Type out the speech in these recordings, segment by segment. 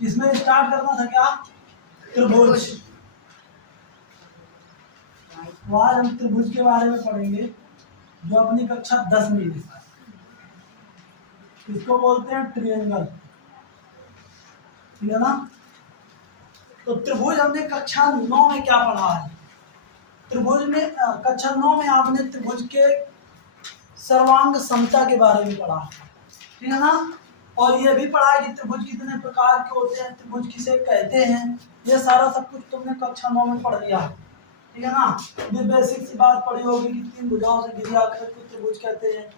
इसमें स्टार्ट करना था क्या, त्रिभुज। तो आज हम त्रिभुज के बारे में पढ़ेंगे जो अपनी कक्षा 10 में है। इसको बोलते हैं ट्रायंगल, ठीक है ना। तो त्रिभुज हमने कक्षा 9 में क्या पढ़ा है, त्रिभुज में कक्षा 9 में आपने त्रिभुज के सर्वांग समता के बारे में पढ़ा, ठीक है ना। और ये भी पढ़ा है कि त्रिभुज कितने प्रकार के होते हैं, त्रिभुज किसे कहते हैं, ये सारा सब कुछ तुमने कक्षा 9 में पढ़ लिया, ठीक है ना। ये बेसिक सी बात पढ़ी होगी कि 3 भुजाओं से घिरी आकृति को त्रिभुज कहते हैं।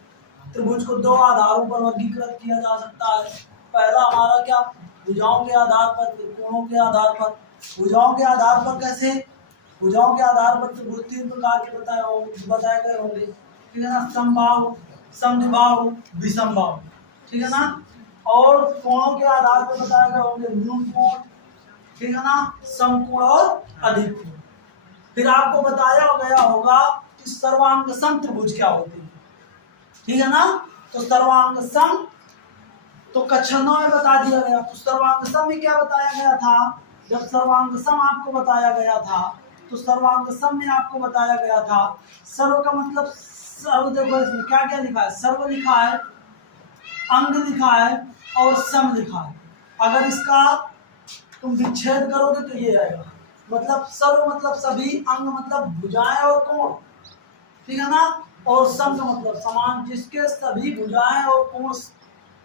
त्रिभुज को 2 आधारों पर वर्गीकृत किया जा सकता है। पहला हमारा क्या, भुजाओं के आधार पर, फिर कोणों के आधार पर। भुजाओं के आधार पर कैसे, भुजाओं के आधार पर त्रिभुज 3 प्रकार के बताए गए होंगे, ठीक है ना। समबाहु, समद्विबाहु, विषमबाहु, ठीक है ना। और कोणों के आधार पर बताए गए होंगे न्यून कोण, ठीक है ना, समकोण और अधिक कोण। फिर आपको बताया गया होगा कि सर्वांग सम त्रिभुज क्या होते हैं, ठीक है ना। तो सर्वांग सम तो कक्षा 9 में बता दिया गया। तो सर्वांग सम में क्या बताया गया था, जब सर्वांग सम आपको बताया गया था तो सर्वांग सम में आपको बताया गया था, सर्व का मतलब सर्व, देखो इसमें क्या क्या लिखा है, सर्व लिखा है, अंग लिखा है और सम लिखा है। अगर इसका तुम विच्छेद करोगे तो ये आएगा, मतलब सर्व मतलब सभी, अंग मतलब भुजाएं और कोण, ठीक है ना। और सम का मतलब समान, जिसके सभी भुजाएं और कोण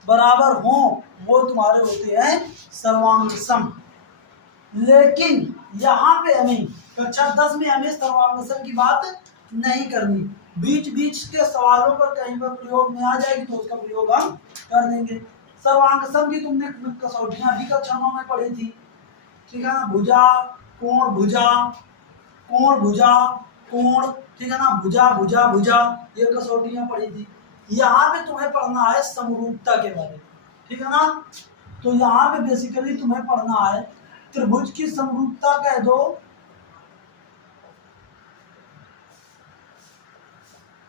बराबर हों वो तुम्हारे होते हैं सर्वांग सम। लेकिन यहाँ पे हमें कक्षा 10 में हमें सर्वांग सम की बात नहीं करनी, बीच बीच के सवालों पर कहीं पर प्रयोग में आ जाएगी तो उसका प्रयोग हम कर देंगे। सर्वांग सम की तुमने कसौटियां भी कक्षा 9 में पढ़ी थी, ठीक है ना। भुजा, कोण, भुजा, कोण, भुजा, कोण, ठीक है ना, भुजा भुजा भुजा, ये कसौटियां पढ़ी थी। यहाँ पे तुम्हें पढ़ना है समरूपता के बारे में, ठीक है ना। तो यहाँ पे बेसिकली तुम्हें पढ़ना है त्रिभुज की समरूपता कह दो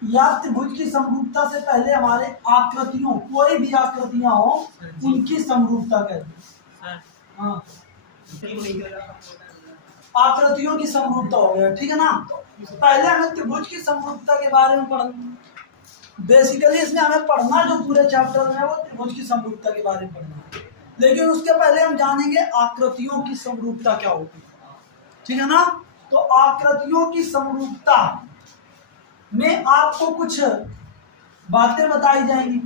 या त्रिभुज की समरूपता से पहले हमारे आकृतियों, कोई भी आकृतियां हो उनकी समरूपता कह दो। हाँ, आकृतियों की समरूपता हो गया, ठीक है ना। पहले हमें त्रिभुज की समरूपता के बारे में पढ़ना, बेसिकली इसमें हमें पढ़ना जो पूरे चैप्टर में है वो त्रिभुज की समरूपता के बारे में पढ़ना है। लेकिन उसके पहले हम जानेंगे आकृतियों की समरूपता क्या होती है, ठीक है ना। तो आकृतियों की समरूपता में आपको कुछ बातें बताई जाएंगी,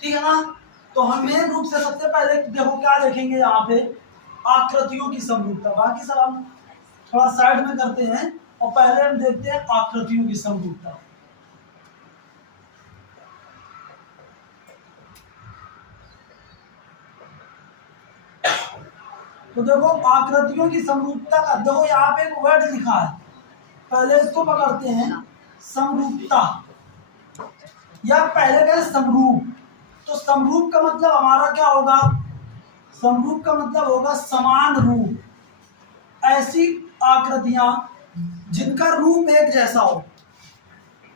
ठीक है ना। तो हम मेन रूप से सबसे पहले देखो क्या देखेंगे यहाँ पे, आकृतियों की समरूपता। बाकी सब हम थोड़ा साइड में करते हैं और पहले हम देखते हैं आकृतियों की समरूपता। तो देखो आकृतियों की समरूपता का, देखो यहाँ पे एक वर्ड लिखा है, पहले इसको पकड़ते हैं समरूपता, या पहले कहें समरूप। तो समरूप का मतलब हमारा क्या होगा, समरूप का मतलब होगा समान रूप, ऐसी आकृतियां जिनका रूप एक जैसा हो,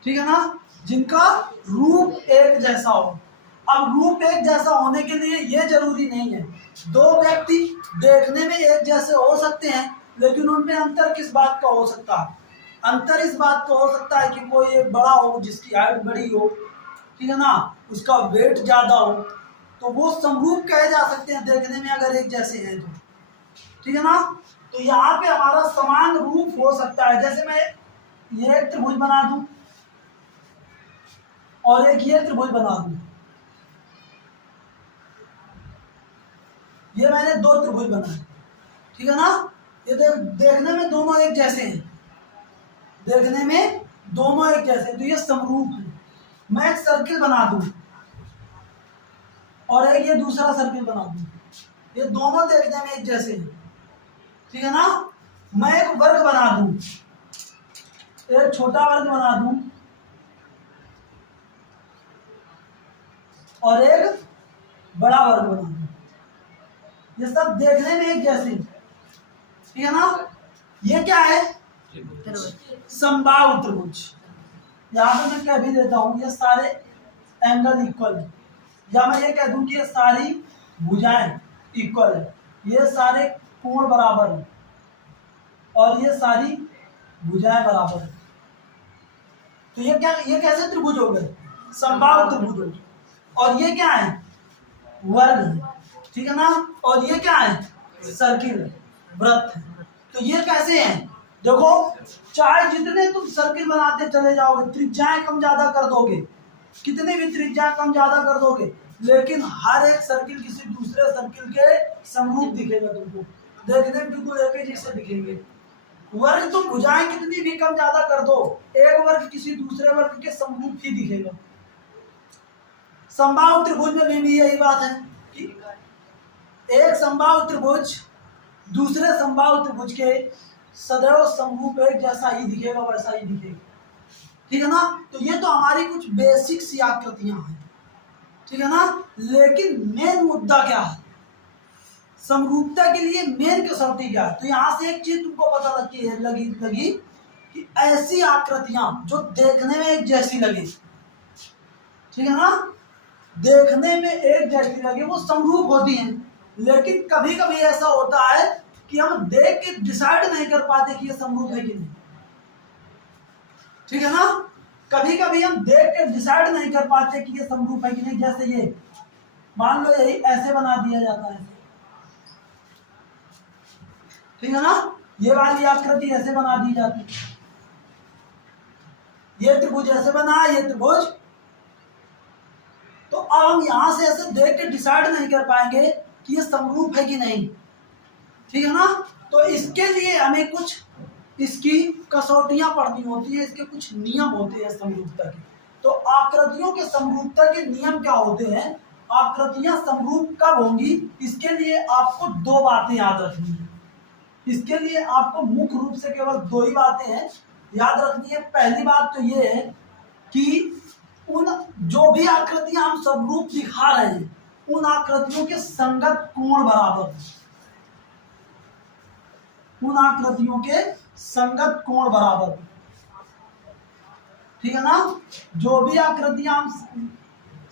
ठीक है ना, जिनका रूप एक जैसा हो। अब रूप एक जैसा होने के लिए ये जरूरी नहीं है, दो व्यक्ति देखने में एक जैसे हो सकते हैं लेकिन उनमें अंतर किस बात का हो सकता है, अंतर इस बात का हो सकता है कि कोई एक बड़ा हो जिसकी हाइट बड़ी हो, ठीक है ना, उसका वेट ज्यादा हो, तो वो समरूप कहे जा सकते हैं देखने में अगर एक जैसे हैं तो, ठीक है ना। तो यहाँ पे हमारा समान रूप हो सकता है, जैसे मैं ये एक त्रिभुज बना दूं और एक ये त्रिभुज बना दूं, ये मैंने 2 त्रिभुज बनाए, ठीक है ना। ये देखने में दोनों एक जैसे हैं, देखने में दोनों एक जैसे, तो ये समरूप है। मैं एक सर्किल बना दूं और एक ये दूसरा सर्किल बना दूं, ये दोनों देखने में एक जैसे हैं, ठीक है ना। मैं एक वर्ग बना दूं, एक छोटा वर्ग बना दूं और एक बड़ा वर्ग बना दूं, ये सब देखने में एक जैसे, ठीक है ना। ये क्या है, समबाहु त्रिभुज। यहाँ पे मैं कह भी देता हूँ ये सारे एंगल इक्वल है, या मैं ये कह दूं कि ये सारी भुजाएं इक्वल है, ये सारे कोण बराबर हैं और ये सारी भुजाएं बराबर हैं। तो ये क्या, ये कैसे त्रिभुज हो गए? समबाहु त्रिभुज हो गए। और ये क्या है? वर्ग है, ठीक है ना। और ये क्या है? सर्किल, वृत्त है। तो ये कैसे हैं? देखो, चाहे जितने तुम सर्किल बनाते चले जाओगे, त्रिज्याएं कम ज्यादा कर दोगे, कितने भी त्रिज्या कम ज्यादा कर दोगे, लेकिन हर एक सर्किल किसी दूसरे सर्किल के समरूप दिखेगा तुमको, देखने बिल्कुल एक ही जैसे दिखेंगे। वर्ग तुम भुजाएं कितनी भी कम ज्यादा कर दो, एक वर्ग किसी दूसरे वर्ग के समरूप ही दिखेगा। समबाहु त्रिभुज में भी यही बात है कि एक समबाहु त्रिभुज दूसरे समबाहु त्रिभुज के सदैव समरूप एक जैसा ही दिखेगा, वैसा ही दिखेगा, ठीक है ना। तो ये तो हमारी कुछ बेसिक सी आकृतियां हैं, ठीक है ना। लेकिन मेन मुद्दा क्या है? समरूपता के लिए मेन कसौटी क्या है? तो यहां से एक चीज तुमको पता लगी कि ऐसी आकृतियां जो देखने में एक जैसी लगे, ठीक है ना, देखने में एक जैसी लगे, वो समरूप होती हैं। लेकिन कभी कभी ऐसा होता है कि हम देख के डिसाइड नहीं कर पाते कि ये समरूप है कि नहीं, ठीक है ना। कभी कभी हम देख के डिसाइड नहीं कर पाते कि ये समरूप है कि नहीं। जैसे ये मान लो यही ऐसे बना दिया जाता है, ठीक है ना, ये वाली आकृति ऐसे बना दी जाती है, ये त्रिभुज ऐसे बना, ये त्रिभुज। तो अब हम यहां से ऐसे देख के डिसाइड नहीं कर पाएंगे कि ये समरूप है कि नहीं, ठीक है ना। तो इसके लिए हमें कुछ इसकी कसौटियां पढ़नी होती है, इसके कुछ नियम होते हैं समरूपता के। तो आकृतियों के समरूपता के नियम क्या होते हैं? आकृतियां समरूप कब होंगी, इसके लिए आपको दो बातें याद रखनी है। इसके लिए आपको मुख्य रूप से केवल दो ही बातें हैं याद रखनी है। पहली बात तो ये है कि उन जो भी आकृतियां हम समरूप दिखा रहे हैं, उन आकृतियों के संगत कोण बराबर, उन आकृतियों के संगत कोण बराबर, ठीक है ना। जो भी आकृतियां हम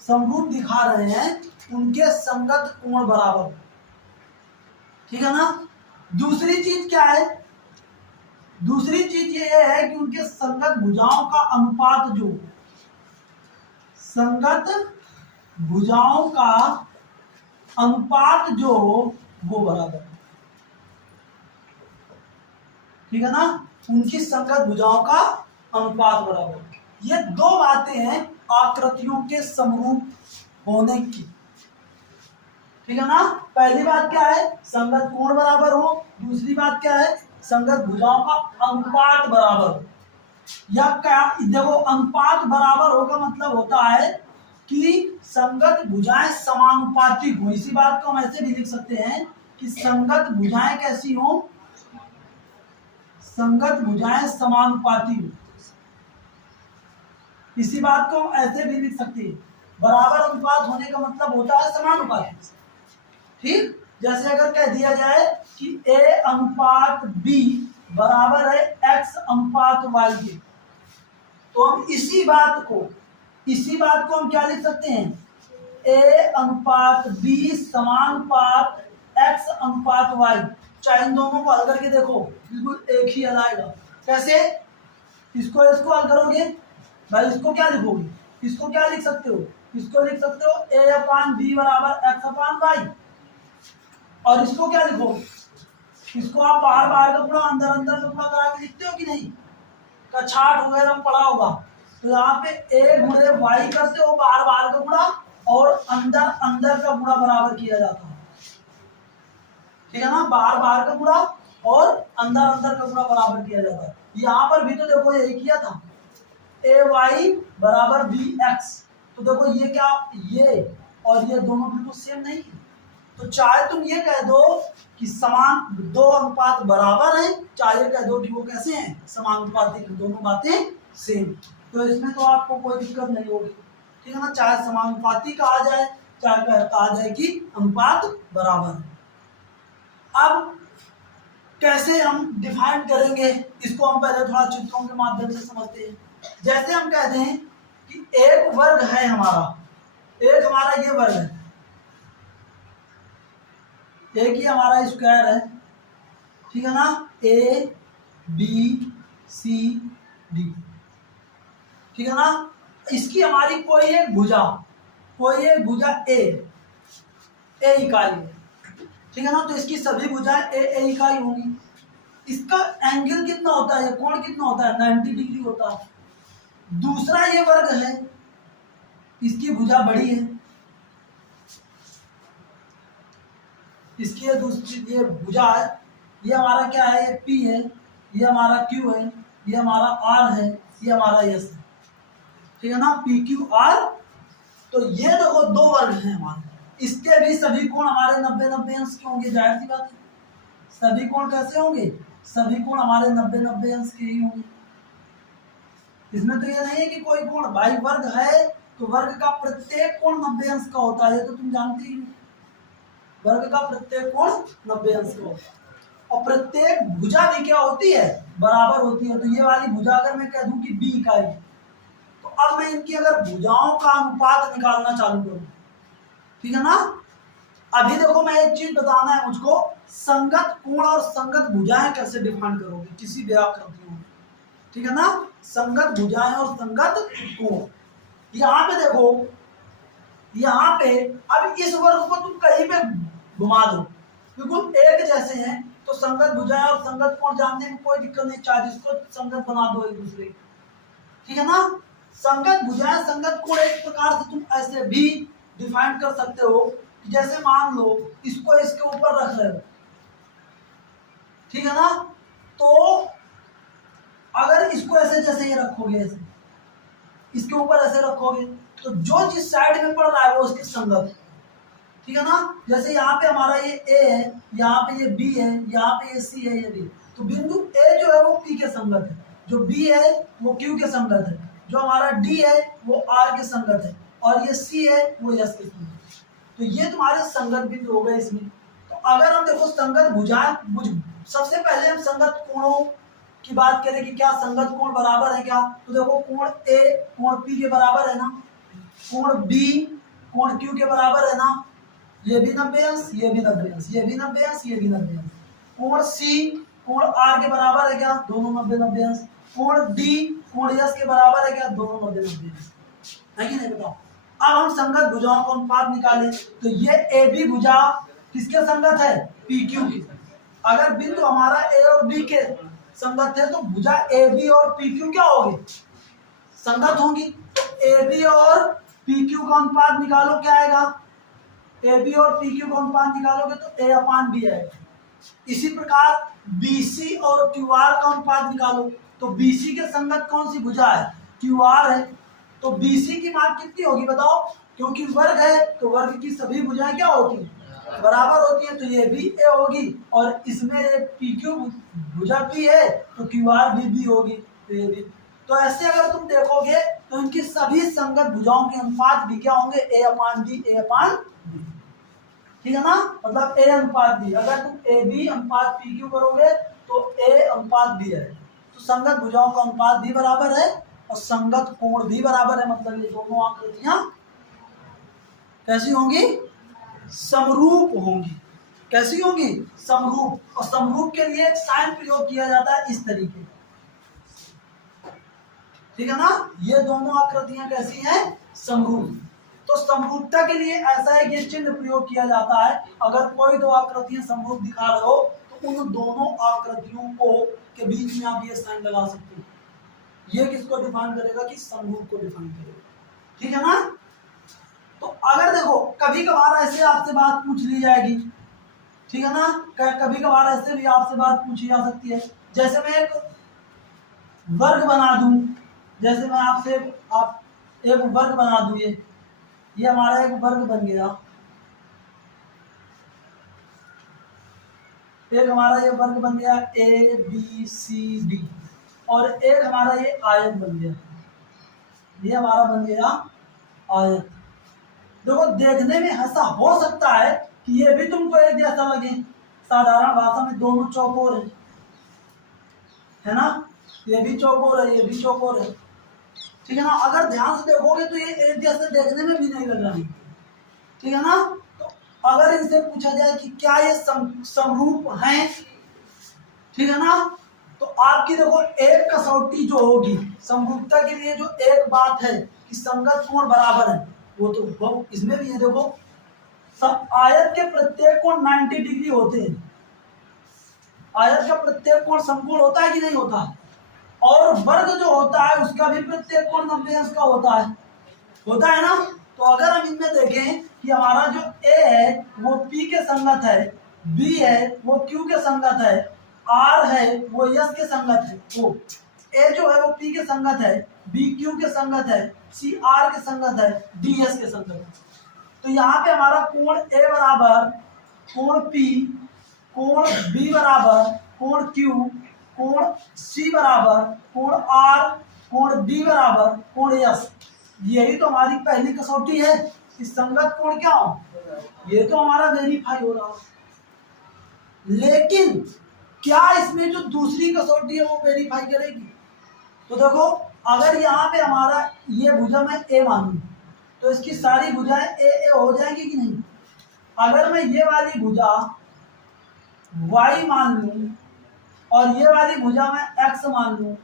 समरूप दिखा रहे हैं, उनके संगत कोण बराबर, ठीक है ना। दूसरी चीज क्या है? दूसरी चीज ये है कि उनके संगत भुजाओं का अनुपात, जो संगत भुजाओं का अनुपात जो वो बराबर, ठीक है ना। उनकी संगत भुजाओं का अनुपात बराबर। ये दो बातें हैं आकृतियों के समरूप होने की, ठीक है ना। पहली बात क्या है? संगत कोण बराबर हो। दूसरी बात क्या है? संगत भुजाओं का अनुपात बराबर। या क्या, देखो, अनुपात बराबर होगा मतलब होता है कि संगत भुजाएं समानुपाती हो। इसी बात को हम ऐसे भी लिख सकते हैं कि संगत भुजाएं कैसी हो? संगत भुजाएं समानुपाती हो। इसी बात को हम ऐसे भी लिख सकते हैं, बराबर अनुपात होने का मतलब होता है समानुपाती, ठीक। जैसे अगर कह दिया जाए कि A अनुपात B बराबर है X अनुपात Y के, तो हम इसी बात को हम क्या लिख सकते हैं? A अनुपात B समानुपात X अनुपात Y। चाहे इन दोनों को हल करके देखो, बिल्कुल एक ही हल आएगा। कैसे? इसको हल करोगे भाई, इसको क्या लिखोगे? इसको क्या लिख सकते हो? इसको लिख सकते हो A अपान B बराबर X अपान Y। और इसको क्या लिखोगे? इसको आप बाहर का गुणा अंदर का गुणा करा के लिखते हो कि नहीं? कछाट वगैरह में पढ़ा होगा। तो यहाँ पे A गुणे Y करते हो, बाहर का गुणा, और अंदर का गुणा बराबर किया जाता है, ठीक है ना। बाहर का गुणा और अंदर का गुणा बराबर किया जाता है। यहाँ पर भी तो देखो यही किया था, AY बराबर BX। तो देखो ये क्या, ये और ये दोनों बिल्कुल सेम नहीं है। तो चाहे तुम ये कह दो कि समान दो अनुपात बराबर हैं, चाहे कह दो कि वो कैसे हैं, समानुपाती, दोनों बातें सेम। तो इसमें तो आपको कोई दिक्कत नहीं होगी, ठीक है ना। चाहे समानुपाती कहा जाए, चाहे कहा जाए कि अनुपात बराबर। अब कैसे हम डिफाइन करेंगे इसको, हम पहले थोड़ा चित्रों के माध्यम से समझते हैं। जैसे हम कहते हैं कि एक वर्ग है हमारा, ये वर्ग है, एक ही हमारा स्क्वायर है, ठीक है ना, ए बी सी डी, ठीक है ना। इसकी हमारी कोई एक भुजा ए इकाई है, ठीक है ना। तो इसकी सभी भुजाएं ए इकाई होंगी। इसका एंगल कितना होता है, कोण कितना होता है, 90 डिग्री होता है। दूसरा ये वर्ग है, इसकी भुजा बड़ी है, इसकी दूसरी ये भुजा है, ये हमारा क्या है, ये पी है, ये हमारा क्यू है, ये हमारा आर है, ये हमारा एस है, ठीक है ना, पी क्यू आर। तो ये देखो दो वर्ग हैं हमारे, इसके भी सभी कोण हमारे 90-90 अंश के होंगे, जाहिर सी बात है। सभी कोण कैसे होंगे, सभी कोण हमारे 90-90 अंश के ही होंगे। इसमें तो ये नहीं है कि कोई कोण, भाई वर्ग है तो वर्ग का प्रत्येक कोण 90 अंश का होता है, ये तो तुम जानते ही हो। वर्ग का प्रत्येक कोण 90 अंश का होता है, और प्रत्येक भुजा भी क्या होती है, बराबर होती है। तो ये वाली भुजा अगर मैं कह दूं कि बी इकाई, तो अब मैं इनकी अगर भुजाओं का अनुपात निकालना चालू करूं, ठीक है ना। अभी देखो मैं एक चीज बताना है मुझको, संगत कोण और संगत भुजाएं कैसे डिफाइन करोगे किसी भी आकृतियों में, ठीक है ना। संगत भुजाएं और संगत कोण, यहाँ पे देखो, यहाँ पे अब इस वर्ग को तुम कहीं पे घुमा दो, बिल्कुल एक जैसे हैं, तो संगत भुजाएं और संगत कोण जानने में कोई दिक्कत नहीं, चाहे जिसको संगत बना दो एक दूसरे, ठीक है ना। संगत भुजाएं संगत कोण एक प्रकार से तुम ऐसे भी डिफाइन कर सकते हो, जैसे मान लो इसको इसके ऊपर रख रहे हो, ठीक है ना। तो अगर इसको ऐसे जैसे ये रखोगे, ऐसे इसके ऊपर ऐसे रखोगे, तो जो जिस साइड में पड़ रहा है वो उसके संगत है, ठीक है ना। जैसे यहाँ पे हमारा ये ए है, यहाँ पे ये बी है, यहाँ पे ये सी है, ये बी, तो बिंदु ए जो है वो पी के संगत है, जो बी है वो क्यू के संगत है, जो हमारा डी है वो आर के संगत है, और ये सी है वो एस के संगत है। तो ये तुम्हारे संगत बिंदु हो गए इसमें। तो अगर हम देखो संगत भुजाएं, सबसे पहले हम संगत कोणों की बात करें कि क्या संगत कोण बराबर है क्या, तो देखो कोण ए कोण पी के बराबर है ना, कोण बी कोण क्यू के बराबर है ना, ये भी 90 अंश, ये भी 90 अंश, ये भी 90 अंश, ये भी 90 अंश। कोण सी कोण आर के बराबर है क्या, दोनों 90-90 अंश। कोण डी कोण एस के बराबर है क्या, दोनों 90-90 अंश, है कि नहीं, बताओ। अब हम संगत भुजाओं का अनुपात निकालें, तो ये ए बी भुजा किसके संगत है, पी क्यू की। अगर बिंदु हमारा ए और बी के संगत है, तो भुजा ए बी और पी क्यू क्या होगी, संगत होंगी। तो ए बी और पी क्यू का अनुपात निकालो, क्या आएगा, ए बी और पी क्यू का अनुपात निकालोगे तो ए अपान बी आएगा। इसी प्रकार बी सी और क्यू आर का अनुपात निकालो, तो बी सी के संगत कौन सी भुजा है, क्यू आर है, तो बी सी की मान कितनी होगी बताओ, क्योंकि वर्ग है तो वर्ग की सभी भुजाएं क्या होती हैं, बराबर होती है। तो ये भी ए होगी, और इसमें पी क्यू भुजा पी है तो क्यू आर भी बी होगी, तो ये भी। तो ऐसे अगर तुम देखोगे तो इनकी सभी संगत भुजाओं के अनुपात भी क्या होंगे, ए अपान बी, ए अपान बी, ठीक है ना। मतलब ए अनुपात बी, अगर तुम ए बी अनुपात पी क्यू करोगे तो ए अनुपात बी है, तो संगत भुजाओं का अनुपात भी बराबर है और संगत कोण भी बराबर है। मतलब ये दोनों आकृतियां कैसी होंगी, समरूप होंगी। कैसी होंगी, समरूप। और समरूप के लिए एक साइन प्रयोग किया जाता है इस तरीके, ठीक है ना। ये दोनों आकृतियां कैसी हैं, समरूप। तो समरूपता के लिए ऐसा एक ये चिन्ह प्रयोग किया जाता है, अगर कोई दो आकृतियां समरूप दिखा रहे हो तो उन दोनों आकृतियों को के बीच में आप ये साइन लगा सकते हो। ये किसको डिफाइन करेगा, कि समरूप को डिफाइन करेगा, ठीक है ना। तो अगर देखो कभी कभार ऐसे आपसे बात पूछ ली जाएगी, ठीक है ना, कभी कभार ऐसे भी आपसे बात पूछी जा सकती है। जैसे मैं एक वर्ग बना दूं, जैसे मैं आपसे आप एक वर्ग बना दूं, ये हमारा एक वर्ग बन गया, एक हमारा ये वर्ग बन गया ए बी सी डी, और एक हमारा ये आयत बन गया, ये हमारा बन गया आयत। देखो देखने में ऐसा हो सकता है कि ये भी तुमको एक जैसा लगे, साधारण भाषा में दोनों चौकोर है ना, ये भी चौकोर है, ये भी चौकोर है, ठीक है ना। अगर ध्यान से देखोगे तो ये एक जैसे देखने में भी नहीं लग रहा है, ठीक है ना। तो अगर इनसे पूछा जाए कि क्या ये समरूप हैं, ठीक है ना, तो आपकी देखो एक कसौटी जो होगी समरूपता के लिए, जो एक बात है कि संगत कोण बराबर है, वो तो इसमें भी है। देखो सब आयत के प्रत्येक कोण 90 डिग्री होते हैं। आयत का प्रत्येक कोण समकोण होता है कि नहीं होता है? और वर्ग जो होता है उसका भी प्रत्येक कोण 90 अंश का होता है ना। तो अगर हम इनमें देखें कि हमारा जो ए है वो P के संगत है, B है वो Q के संगत है, R है वो S के संगत है, वो A जो है वो P के संगत है, B Q के संगत है, C R के संगत है, D S के संगत है। तो यहाँ पे हमारा कोण A बराबर कोण P, कोण B बराबर कोण Q, कोण C बराबर कोण R, कोण D बराबर कोण S, यही तो हमारी पहली कसौटी है कि संगत कोण क्या हो, ये तो हमारा वेरीफाई हो रहा है। लेकिन क्या इसमें जो दूसरी कसौटी है वो वेरीफाई करेगी? तो देखो अगर यहाँ पे हमारा ये भुजा मैं ए मान लूं तो इसकी सारी भुजाएं ए हो जाएंगी कि नहीं? अगर मैं ये वाली भुजा y मान लूं और ये वाली भुजा मैं x मान लूं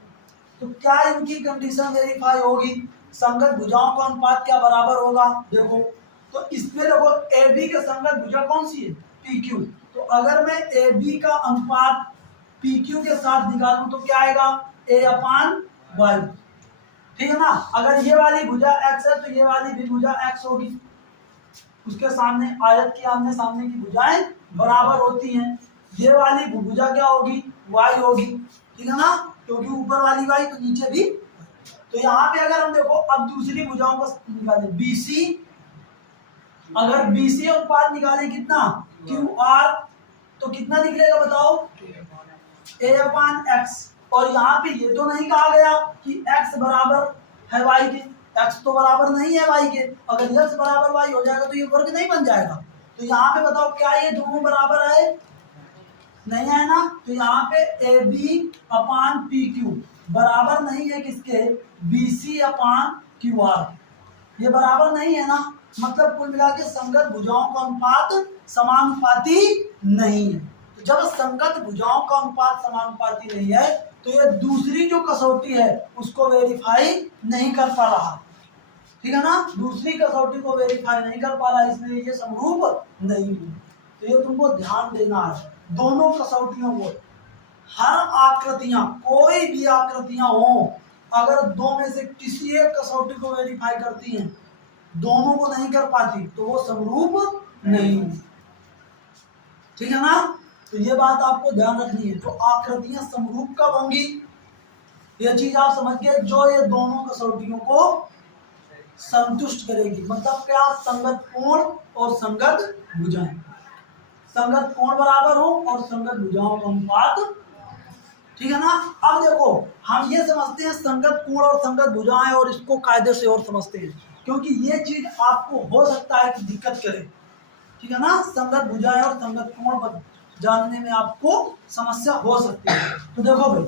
तो क्या इनकी कंडीशन वेरीफाई होगी? संगत भुजाओं का अनुपात क्या बराबर होगा? देखो तो इसमें देखो AB के संगत भुजा कौन सी है? PQ। तो अगर मैं AB का अनुपात PQ के साथ निकालूं तो क्या आएगा? A/y, ठीक है ना। अगर ये वाली भुजा x है तो ये वाली भी भुजा x होगी, उसके सामने आयत की आमने सामने की भुजाएं बराबर होती हैं। ये वाली भुजा क्या होगी? y होगी, ठीक है ना, क्योंकि ऊपर वाली y तो नीचे भी। तो यहाँ पे अगर हम देखो अब दूसरी भुजाओं को निकालें BC, अगर BC अनुपात निकालें कितना? QR, तो कितना निकलेगा बताओ? A/x। और यहाँ पे ये तो नहीं कहा गया कि x बराबर है y के, x तो बराबर नहीं है y के। अगर x बराबर y हो जाएगा तो ये वर्ग नहीं बन जाएगा। तो यहाँ पे बताओ क्या ये दोनों बराबर है? नहीं है ना। तो यहाँ पे AB/PQ बराबर नहीं है किसके? BC/QR, ये बराबर नहीं है ना। मतलब कुल मिला के संगत भुजाओं का अनुपात समानुपाती नहीं है। तो जब संगत भुजाओं का अनुपात समानुपाती नहीं है तो ये दूसरी जो कसौटी है उसको वेरीफाई नहीं कर पा रहा, ठीक है ना, दूसरी कसौटी को वेरीफाई नहीं कर पा रहा, इसलिए ये समरूप नहीं है। तो ये तुमको ध्यान देना है दोनों कसौटियों को। हर आकृतियां, कोई भी आकृतियां हो, अगर दो में से किसी एक कसौटी को वेरीफाई करती हैं, दोनों को नहीं कर पाती तो वो समरूप नहीं, ठीक है ना। तो ये बात आपको ध्यान रखनी है। जो आकृतियां समरूप कब होंगी, ये चीज आप समझ गए, जो ये दोनों कसौटियों को संतुष्ट करेगी। मतलब क्या? संगत कोण और संगत भुजाएं, संगत कोण बराबर हो और संगत भुजाओं का अनुपात, ठीक है ना। अब देखो हम ये समझते हैं संगत कोण और संगत भुजाएं, और इसको कायदे से और समझते हैं क्योंकि ये चीज आपको हो सकता है कि दिक्कत करे, ठीक है ना। संगत भुजाएं और संगत कोण जानने में आपको समस्या हो सकती है। तो देखो भाई